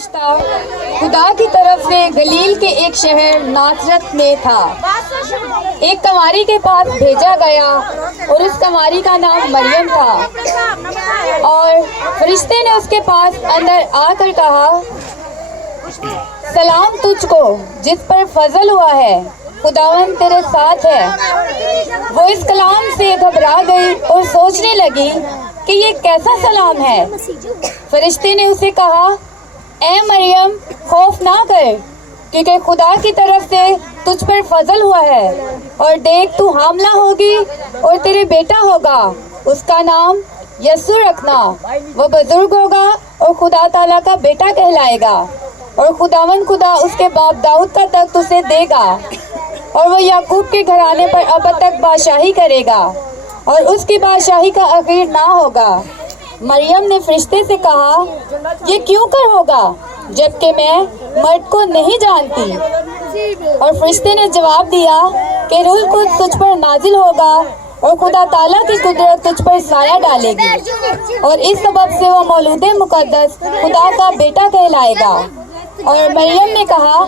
فرشتہ خدا کی طرف سے گلیل کے ایک شہر ناصرت میں تھا۔ ایک کنواری کے پاس بھیجا گیا اور اس کنواری کا نام مریم تھا، اور فرشتے نے اس کے پاس اندر آ کر کہا، سلام تجھ کو جس پر فضل ہوا ہے، خداوند تیرے ساتھ ہے۔ وہ اس کلام سے گھبرا گئی اور سوچنے لگی کہ یہ کیسا سلام ہے۔ فرشتے نے اسے کہا، اے مریم خوف نہ کر، کیونکہ خدا کی طرف سے تجھ پر فضل ہوا ہے، اور دیکھ تو حاملہ ہوگی اور تیرے بیٹا ہوگا، اس کا نام یسوع رکھنا۔ وہ بزرگ ہوگا اور خدا تعالیٰ کا بیٹا کہلائے گا، اور خداوند خدا اس کے باپ داؤد کا تخت اسے دے گا، اور وہ یعقوب کے گھرانے پر ابد تک بادشاہی کرے گا، اور اس کی بادشاہی کا آخر نہ ہوگا۔ مریم نے فرشتے سے کہا، یہ کیوں کر ہوگا جبکہ میں مرد کو نہیں جانتی؟ اور فرشتے نے جواب دیا کہ روح القدس تجھ پر نازل ہوگا، اور خدا تعالیٰ کی قدرت تجھ پر سایہ ڈالے گی، اور اس سبب سے وہ مولود مقدس خدا کا بیٹا کہلائے گا۔ اور مریم نے کہا،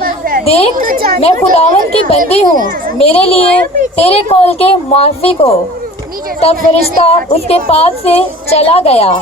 دیکھ میں خداوند کی بندی ہوں، میرے لیے تیرے قول کے موافق ہو۔ تب فرشتہ اس کے پاس سے چلا گیا۔